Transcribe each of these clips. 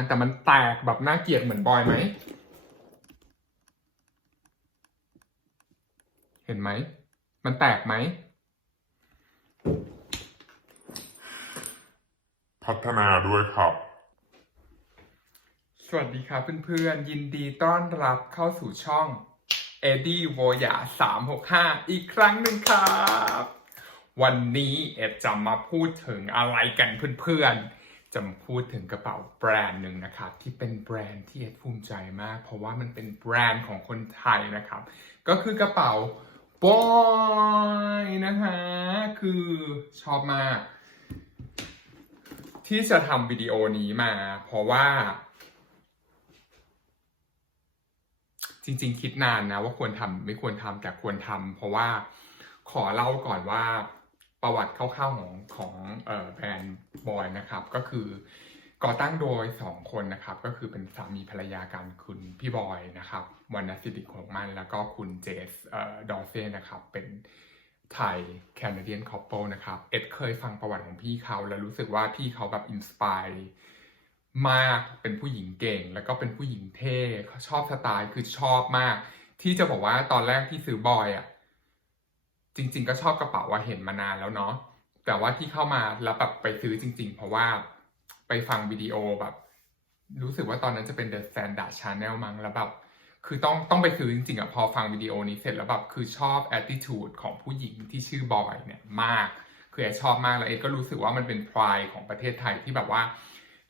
กันแต่มันแตกแบบน่าเกลียดเหมือนบอยไหม เห็นไหม มันแตกไหม พัฒนาด้วยครับ สวัสดีครับเพื่อนๆ ยินดีต้อนรับเข้าสู่ช่อง e d d i e v o y a 365อีกครั้งหนึ่งครับ วันนี้เอ็ดจะมาพูดถึงอะไรกันเพื่อนๆ จะมาพูดถึงกระเป๋าแบรนด์หนึ่งนะครับที่เป็นแบรนด์ที่เอ็ดภูมิใจมาก เพราะว่ามันเป็นแบรนด์ของคนไทยนะครับ ก็คือกระเป๋าบอยนะคะคือชอบมาก ที่จะทำวิดีโอนี้มา เพราะว่า จริงๆคิดนานนะว่าควรทำไม่ควรทำแต่ควรทำเพราะว่าขอเล่าก่อนว่า ประวัติคร่าวๆของของแบรนด์บอยนะครับก็คือก่อตั้งโดยสองคนนะครับ ก็คือเป็นสามีภรรยากันคุณพี่บอยนะครับวรรณสิริของมัน แล้วก็คุณเจสเอ่อดอเซ่นะครับเป็นไทยแคนาเดียนคอปเปิลนะครับ เอ็ดเคยฟังประวัติของพี่เขา แล้วรู้สึกว่าพี่เขาแบบอินสปายมากเป็นผู้หญิงเก่ง แล้วก็เป็นผู้หญิงเท่ชอบสไตล์คือชอบมาก ที่จะบอกว่าตอนแรกที่ซื้อบอยอะ จริง ๆ ก็ชอบกระเป๋าว่าเห็นมานานแล้วเนาะแต่ว่าที่เข้ามาแล้วแบบไปซื้อจริง ๆ เพราะว่าไปฟังวิดีโอแบบ รู้สึกว่าตอนนั้นจะเป็น The Standard Channel มั้งแล้วแบบคือต้องต้องไปซื้อจริงๆอะพอฟังวิดีโอนี้เสร็จแล้วแบบคือชอบ attitude ของผู้หญิงที่ชื่อบอยเนี่ยมาก คือเอชอบมากแล้วเอ็ดก็รู้สึกว่ามันเป็นพรายของประเทศไทยที่แบบว่า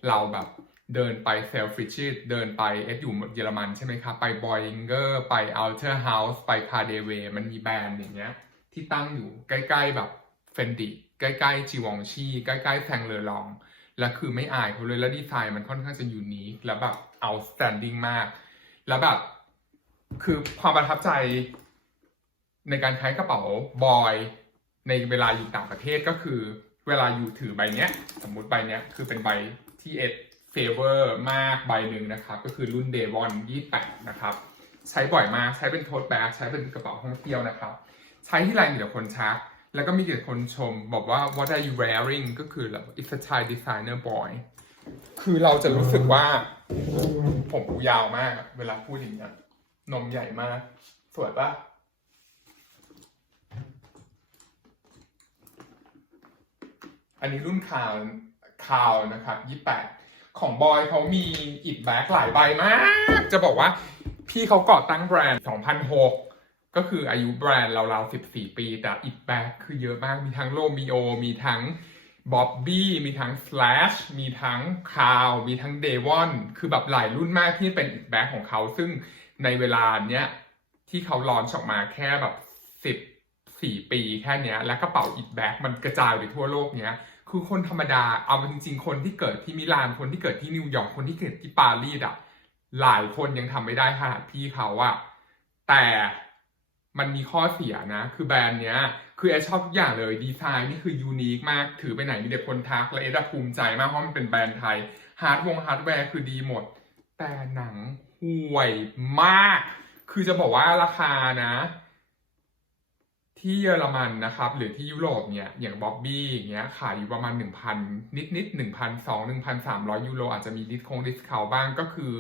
เราแบบเดินไปเซลฟิชิดเดินไปเอสอยู่เยอรมันใช่ไหมครับไปบอยิงเกอร์ไปอัลเทอร์เฮาส์ไปคาเดเวมันมีแบรนด์อย่างเงี้ย ที่ตั้งอยู่ใกล้ๆแบบเฟนดิใกล้ๆจีวองชีใกล้ๆแซงเลอลอง แล้วคือไม่อายเขาเลยแล้วดีไซน์มันค่อนข้างจะยูนิคแล้วแบบ outstanding มาก แล้วแบบ คือความประทับใจในการใช้กระเป๋าบอยในเวลาอยู่ต่างประเทศก็คือ เวลาอยู่ถือใบเนี้ย สมมุติใบเนี้ยคือเป็นใบที่เอ็ดเฟเวอร์มากใบหนึ่งนะครับ ก็คือรุ่น Day One 28นะครับ ใช้บ่อยมากใช้เป็นโทสแบ็กใช้เป็นกระเป๋าท่องเที่ยวนะครับ ใช้ที่ไรมีแต่คนชัก แล้วก็มีแต่คนชมบอกว่า what are you wearing ก็คือแบบ it's a Thai designer boy คือเราจะรู้สึกว่า ผมหูยาวมาก เวลาพูดอย่างเงี้ยนมใหญ่มาก สวยปะอันนี้รุ่นคาวคาวนะครับ28ของบอยเขามีอิดแบ็กหลายใบมาก จะบอกว่าพี่เขาก่อตั้งแบรนด์ 2006 ก็คืออายุแบรนด์ราวๆ14ปี แต่อิดแบ็กคือเยอะมากมีทั้งโลมิโอ มีทั้งบ๊อบบี้มีทั้ง Slash มีทั้งคาวมีทั้งเดวอนคือแบบหลายรุ่นมากที่เป็นอิดแบ็กของเขา ซึ่งในเวลาเนี้ยที่เขาลอนช์ออกมาแค่แบบสิบสี่ปีแค่เนี้ย และกระเป๋าอิดแบ็กมันกระจายไปทั่วโลกเนี้ยคือคนธรรมดาเอาจริงๆ คนที่เกิดที่มิลานคนที่เกิดที่นิวยอร์กคนที่เกิดที่ปารีสอะหลายคนยังทำไม่ได้ขนาดพี่เขาอะแต่ มันมีข้อเสียนะ คือแบรนด์เนี้ย คือแอชอบทุกอย่างเลยดีไซน์นี่คือยูนิคมาก ถือไปไหนมีแต่คนทัก และเอ็ดภูมิใจมาก เพราะมันเป็นแบรนด์ไทย ฮาร์ดวงฮาร์ดแวร์คือดีหมด แต่หนังห่วยมาก คือจะบอกว่าราคานะ ที่เยอรมันนะครับ หรือที่ยุโรปเนี่ย อย่างบ๊อบบี้อย่างเงี้ย ขายอยู่ประมาณ 1,000 นิดนิดๆ1,200 1,300 ยูโรอาจจะมีดิสคงดิสคาวบ้างก็คือ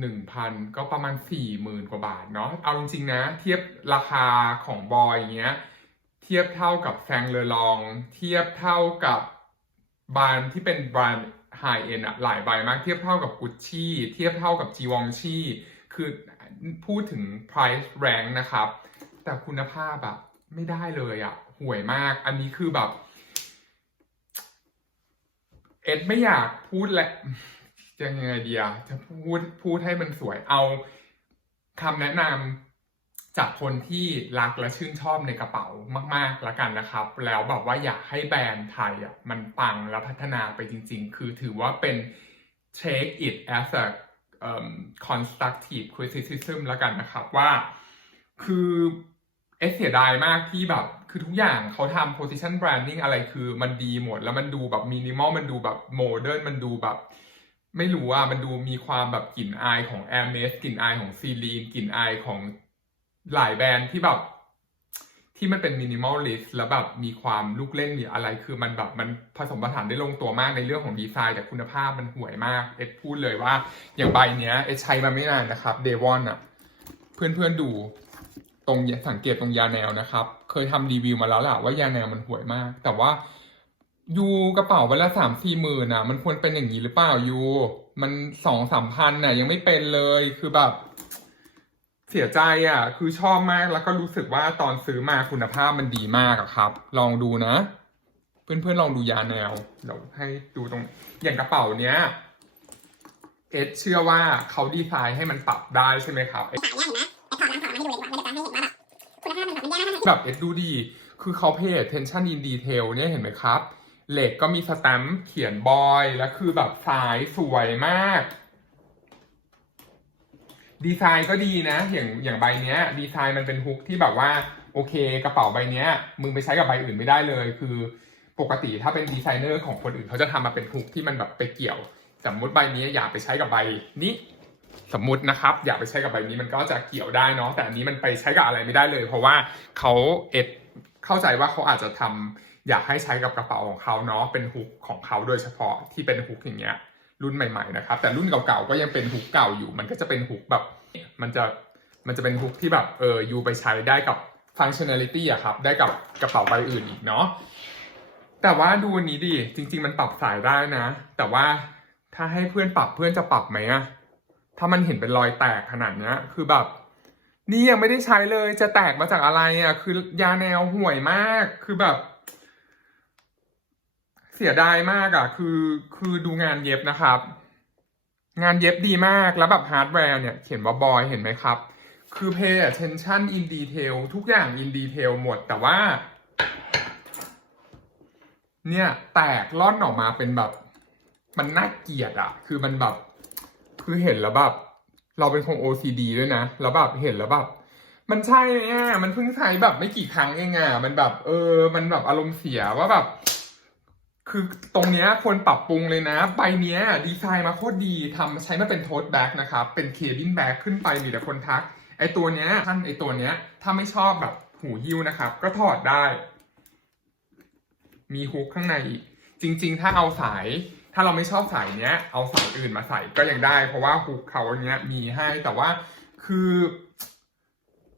1,000ก็ประมาณ40,000กว่าบาทเนาะเอาจริงๆนะ เทียบราคาของบอยอย่างเงี้ยเทียบเท่ากับแซงเลอลอง เทียบเท่ากับแบรนด์ที่เป็นแบรนด์ไฮเอ็นอะหลายใบมาก เทียบเท่ากับกุชชี่เทียบเท่ากับจีวองชี่คือพูดถึง price rank นะครับ แต่คุณภาพอะไม่ได้เลยอะห่วยมาก อันนี้คือแบบ เอ็ดไม่อยากพูดแหละ ยังไงดีอะจะพูดพูดให้มันสวยเอาคำแนะนำจากคนที่รักและชื่นชอบในกระเป๋ามากๆแล้วกันนะครับ แล้วแบบว่าอยากให้แบรนด์ไทยอะมันปังและพัฒนาไปจริง ๆ คือถือว่าเป็น take it as a um, constructive criticism แล้วกันนะครับว่าคือเอสเสียดายมากที่แบบ คือทุกอย่างเขาทำ position branding อะไรคือมันดีหมด แล้วมันดูแบบมินิมอลมันดูแบบโมเดิร์นมันดูแบบ ไม่รู้ว่ามันดูมีความแบบกลิ่นอายของ a i r m e s กลิ่นอายของซีลีนกลิ่นอายของหลายแบรนด์ที่แบบ ที่มันเป็นมินิมอลลิสต์แล้วแบบมีความลูกเล่นมีอะไร คือมันแบบมันผสมผสานได้ลงตัวมากในเรื่องของดีไซน์แต่คุณภาพมันห่วยมาก เอ็ดพูดเลยว่า อย่างใบเนี้ย เอ็ดใช้มาไม่นานนะครับเดวอนอะ เพื่อนๆดูตรงสังเกตตรงยาแนวนะครับ เคยทำรีวิวมาแล้วแหละว่ายาแนวมันห่วยมาก แต่ว่า ยูกระเป๋าเวลาสามสี่หมื่นน่ะมันควรเป็นอย่างนี้หรือเปล่ายูมันสองสามพันน่ะยังไม่เป็นเลยคือแบบ เสียใจอะ คือชอบมากแล้วก็รู้สึกว่าตอนซื้อมาคุณภาพมันดีมากอะครับ ลองดูนะ เพื่อนๆลองดูยาแนวเดี๋ยวให้ดูตรง อย่างกระเป๋าเนี้ยเอสเชื่อว่าเขาดีไซน์ให้มันปรับได้ใช่ไหมครับสายเนี่ยเห็นไหมไอ้ถอดมาถอดมาให้ดูเลยดีกว่ามันจะให้เห็นว่าแบบคุณภาพมันแบบมันแย่มากแบบเอ็ดดูดี คือเขาเพย์ attention in detail เนี่ยเห็นไหมครับ เหล็กก็มีสแตมป์เขียนบอย แล้วคือแบบสายสวยมาก ดีไซน์ก็ดีนะ อย่างอย่างใบเนี้ย ดีไซน์มันเป็นฮุกที่แบบว่า โอเค กระเป๋าใบเนี้ย มึงไปใช้กับใบอื่นไม่ได้เลย คือปกติถ้าเป็นดีไซเนอร์ของคนอื่นเขาจะทำมาเป็นฮุกที่มันแบบไปเกี่ยว สมมุติใบนี้อยากไปใช้กับใบนี้สมมตินะครับ อยากไปใช้กับใบนี้มันก็จะเกี่ยวได้เนาะแต่อันนี้มันไปใช้กับอะไรไม่ได้เลย เพราะว่าเขาเอ็ดเข้าใจว่าเขาอาจจะทำ อยากให้ใช้กับกระเป๋าของเขาเนาะเป็นฮุกของเขาโดยเฉพาะที่เป็นฮุกอย่างเงี้ยรุ่นใหม่ๆนะครับแต่รุ่นเก่าๆก็ยังเป็นฮุกเก่าอยู่ มันก็จะเป็นฮุกแบบ มันจะมันจะเป็นฮุกที่แบบเออยูไปใช้ได้กับฟังชั่น a ลิตี้อะครับได้กับกระเป๋าใบอื่นอีกเนาะแต่ว่าดูอันนี้ดิจริง ๆ มันปรับสายได้นะ แต่ว่าถ้าให้เพื่อนปรับเพื่อนจะปรับไหมอะถ้ามันเห็นเป็นรอยแตกขนาดเนี้ย คือแบบ นี่ยังไม่ได้ใช้เลยจะแตกมาจากอะไรอะคือยาแนวห่วยมากคือแบบ สียดายมากอะคือคือดูงานเย็บนะครับ งานเย็บดีมากแล้วแบบฮาร์ดแวร์เนี่ยเขียนว่าบอยเห็นไหมครับ คือ pay attention in detail ทุกอย่าง in detail หมดแต่ว่า เนี่ยแตกล่อนออกมาเป็นแบบ มันน่าเกลียดอะคือมันแบบ คือเห็นแล้วแบบ เราเป็นคน OCD ด้วยนะ แล้วแบบเห็นแล้วแบบมันใช่ไหมอะมันเพิ่งใช้แบบไม่กี่ครั้งเองอะมันแบบ เออ มันแบบอารมณ์เสียว่าแบบ คือตรงเนี้ยควรปรับปรุงเลยนะ ใบเนี้ยดีไซน์มาโคตรดีทำใช้มาเป็นโทสแบ็กนะครับ เป็นเคบินแบ็กขึ้นไปมีแต่คนทัก ไอตัวเนี้ยท่านไอตัวเนี้ย ถ้าไม่ชอบแบบหูหิ้วนะครับ ก็ถอดได้ มีฮุกข้างในอีก จริง ๆ ถ้าเอาสาย ถ้าเราไม่ชอบสายเนี้ย เอาสายอื่นมาใส่ก็ยังได้ เพราะว่าฮุกเขาเนี้ยมีให้แต่ว่าคือ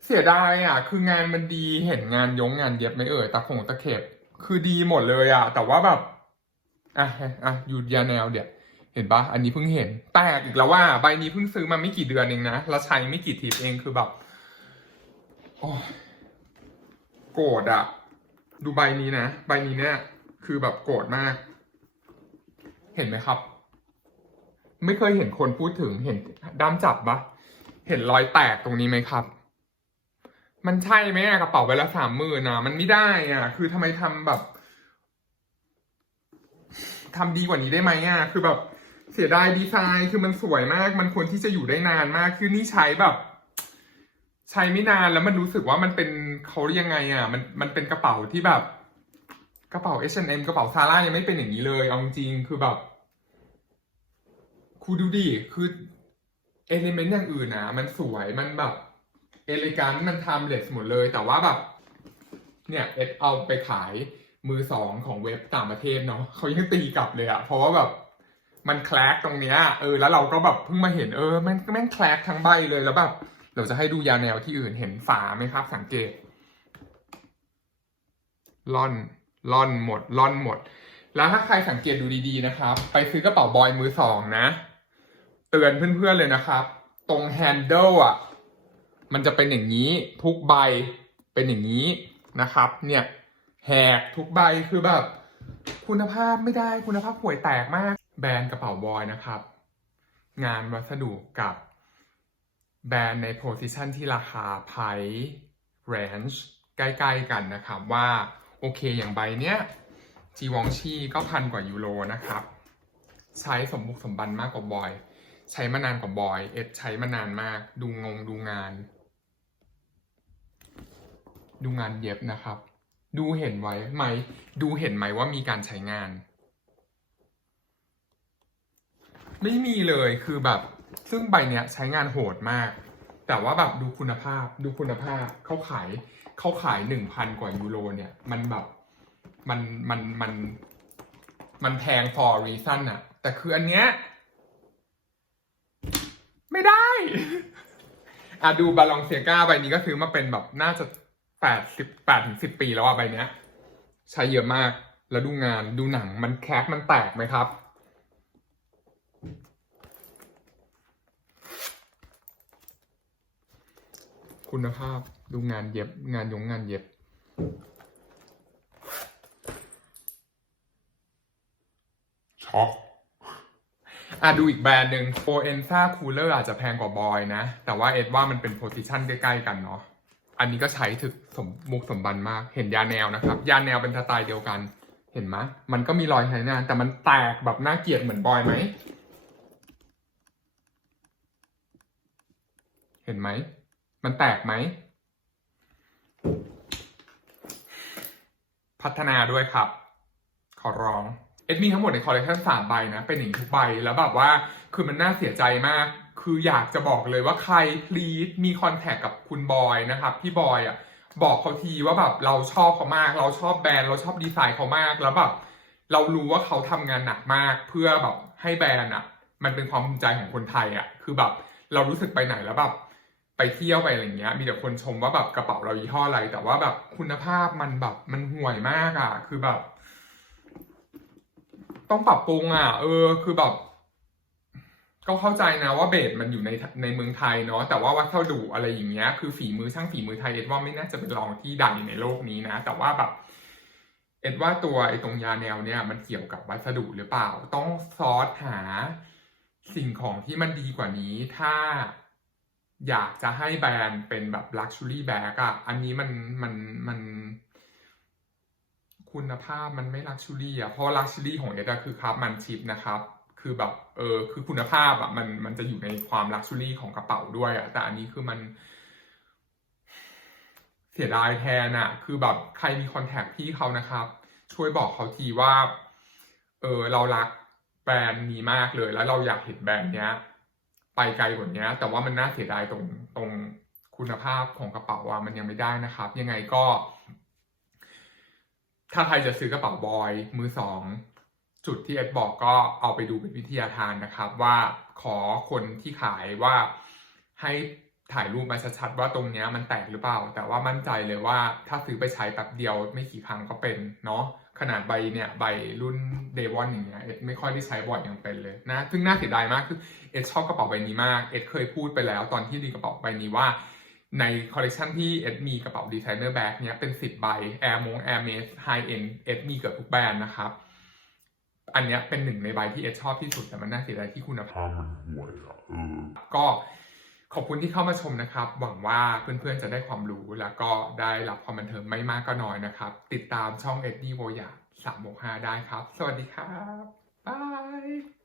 เสียดายอะ คืองานมันดีเห็นงานยงงานเย็บไม่เอ่ยตะขงตะเข็บคือดีหมดเลยอะ แต่ว่าแบบ อะอะหยุดยาแนวเดี๋ยวเห็นปะอันนี้เพิ่งเห็นแตกอีกแล้วว่าใบนี้เพิ่งซื้อมาไม่กี่เดือนเองนะแล้วใช้ไม่กี่ทีเองคือแบบโอ้โกรธอะดูใบนี้นะใบนี้เนี่ย คือแบบโกรธมาก เห็นไหมครับ ไม่เคยเห็นคนพูดถึงเห็นด้ามจับปะเห็นรอยแตกตรงนี้ไหมครับ มันใช่ไหมกระเป๋าใบละสามหมื่นนะมันไม่ได้อะ คือทำไมทำแบบ ทำดีกว่านี้ได้ไหมอะคือแบบเสียดายดีไซน์คือมันสวยมาก มันควรที่จะอยู่ได้นานมาก คือนี่ใช้แบบ ใช้ไม่นานแล้วมันรู้สึกว่ามันเป็นเขาเรียกยังไงอะ มันมันเป็นกระเป๋าที่แบบ กระเป๋า H&M กระเป๋าซาร่ายังไม่เป็นอย่างนี้เลยเอาจริงๆคือแบบคุณดูดิคือเอลิเมนต์อย่างอื่นนะมันสวยมันแบบเอลิกันมันทำเลสหมดเลย แต่ว่าแบบ เนี่ยเอสเอาไปขาย มือสองของเว็บต่างประเทศเนาะเขายังตีกลับเลยอะเพราะว่าแบบมันแคลกตรงเนี้ยเออแล้วเราก็แบบเพิ่งมาเห็นเออแม่งแม่งแคลกทั้งใบเลยแล้วแบบเราจะให้ดูยาแนวที่อื่นเห็นฝาไหมครับ สังเกตล่อนล่อนหมดล่อนหมด แล้วถ้าใครสังเกตดูดีๆนะครับ ไปซื้อกระเป๋าบอยมือสองนะ เตือนเพื่อนๆเลยนะครับ ตรงแฮนเดิลอะ มันจะเป็นอย่างนี้ทุกใบเป็นอย่างนี้นะครับ เนี่ย แหกทุกใบคือแบบ คุณภาพไม่ได้คุณภาพห่วยแตกมาก แบรนด์กระเป๋าบอยนะครับ งานวัสดุกับแบรนด์ในโพซิชันที่ราคาไพเรนจ์ใกล้ๆกันนะครับว่าโอเคอย่างใบเนี้ยจีวองชีก็พันกว่ายูโรนะครับ ใช้สมบุกสมบันมากกว่าบอย ใช้มานานกว่าบอย เอ็ดใช้มานานมาก ดูงงดูงาน ดูงานเย็บนะครับ ดูเห็นไว้ไหม ดูเห็นไหมว่ามีการใช้งาน ไม่มีเลยคือแบบ ซึ่งใบเนี้ยใช้งานโหดมาก แต่ว่าแบบดูคุณภาพ ดูคุณภาพเขาขายเขาขายหนึ่งพันกว่ายูโรเนี่ย มันแบบมันมันมัน มันแพง for reason อะแต่คืออันเนี้ยไม่ได้อะดูบาลองเซียก้าใบนี้ก็ซื้อมาเป็นแบบน่าจะ แปดสิบแปดถึงสิบปีแล้วอะใบเนี้ย ใช้เยอะมาก แล้วดูงานดูหนังมันแคกมันแตกไหมครับ คุณภาพดูงานเย็บงานยงงานเย็บ ช็อกอะดูอีกแบรนด์หนึ่งโอเอนซ่าคูลเลอร์อาจจะแพงกว่าบอยนะ แต่ว่าเอ็ดว่ามันเป็นโพซิชันใกล้ ๆ กันเนาะ อันนี้ก็ใช้ถึกสมมุกสมบันมาก เห็นยาแนวนะครับ ยาแนวเป็นสไตล์เดียวกัน เห็นไหมมันก็มีรอยใช้านแต่มันแตกแบบน่าเกลียดเหมือนบอยไหม เห็นไหม มันแตกไหม พัฒนาด้วยครับ ขอร้อง เอ็ดมีทั้งหมดในคอลเลคชันสามใบนะ เป็นอย่งทุกใบ แล้วแบบว่า คือมันน่าเสียใจมาก คืออยากจะบอกเลยว่าใคร please มีคอนแทคกับคุณบอยนะครับพี่บอยอะบอกเขาทีว่าแบบเราชอบเขามาก เราชอบแบรนด์เราชอบดีไซน์เขามากแล้วแบบเรารู้ว่าเขาทำงานหนักมากเพื่อแบบให้แบรนด์อะ มันเป็นความภูมิใจของคนไทยอะคือแบบเรารู้สึกไปไหนแล้วแบบไปเที่ยวไปอะไรเงี้ย มีแต่คนชมว่าแบบกระเป๋าเรายี่ห้ออะไร แต่ว่าแบบคุณภาพมันแบบมันห่วยมากอะ คือแบบ ต้องปรับปรุงอะ เออ คือแบบ ก็เข้าใจนะว่าเบสมันอยู่ในในเมืองไทยเนาะแต่ว่าวัสดุอะไรอย่างเงี้ยคือฝีมือช่างฝีมือไทยเอ็ดว่าไม่น่าจะเป็นรองที่ใดในโลกนี้นะ แต่ว่าแบบเอ็ดว่าตัวไอ้ตรงยาแนวเนี่ยมันเกี่ยวกับวัสดุหรือเปล่า ต้องซอสหาสิ่งของที่มันดีกว่านี้ ถ้าอยากจะให้แบรนด์เป็นแบบลักชัวรี่แบ็กอะอันนี้มันมันมัน คุณภาพมันไม่ลักชัวรี่อะเพราะลักชัวรี่ของเอสอะคือครับมันชิปนะครับ คือแบบเออคือคุณภาพอะมันมันจะอยู่ในความลักชัวรี่ของกระเป๋าด้วยอะแต่อันนี้คือมัน เสียดายแทนอะ คือแบบใครมีคอนแทคพี่เขานะครับ ช่วยบอกเขาทีว่า เออเรารักแบรนด์นี้มากเลย แล้วเราอยากเห็นแบรนด์เนี้ย ไปไกลกว่านี้แต่ว่ามันน่าเสียดายตรงตรงคุณภาพของกระเป๋าอะมันยังไม่ได้นะครับ ยังไงก็ ถ้าใครจะซื้อกระเป๋าบอยมือสอง จุดที่เอ็ดบอกก็เอาไปดูเป็นวิทยาทานนะครับ ว่าขอคนที่ขายว่าให้ถ่ายรูปมาชัดๆว่าตรงเนี้ยมันแตกหรือเปล่า แต่ว่ามั่นใจเลยว่าถ้าซื้อไปใช้แป๊บเดียวไม่กี่ครั้งก็เป็นเนาะขนาดใบเนี่ยใบรุ่นเดวอนอย่างเงี้ยเอ็ดไม่ค่อยได้ใช้บ่อยอยังเป็นเลยนะซึ่งน่าเสียดายมากคือเอ็ดชอบกระเป๋าใบนี้มากเอ็ดเคยพูดไปแล้วตอนที่รีกระเป๋าใบนี้ว่าในคอลเลกชันที่เอ็ดมีกระเป๋าดีไซเนอร์แบ็กเนี้ยเป็นสิบใบ Air m o n Air m a s High End เอ็ดมีเกือบทุกแบรนด์นะครับ อันเนี้ยเป็นหนึ่งในใบที่เอ็ดชอบที่สุดแต่มันน่าเสียดายที่คุณภาพถ้ามันห่วยอะเออก็ขอบคุณที่เข้ามาชมนะครับ หวังว่าเพื่อนๆจะได้ความรู้แล้วก็ได้รับความบันเทิงไม่มากก็น้อยนะครับ ติดตามช่องเอ็ดดี้โวอยาสามโมห้าได้ครับ สวัสดีครับบาย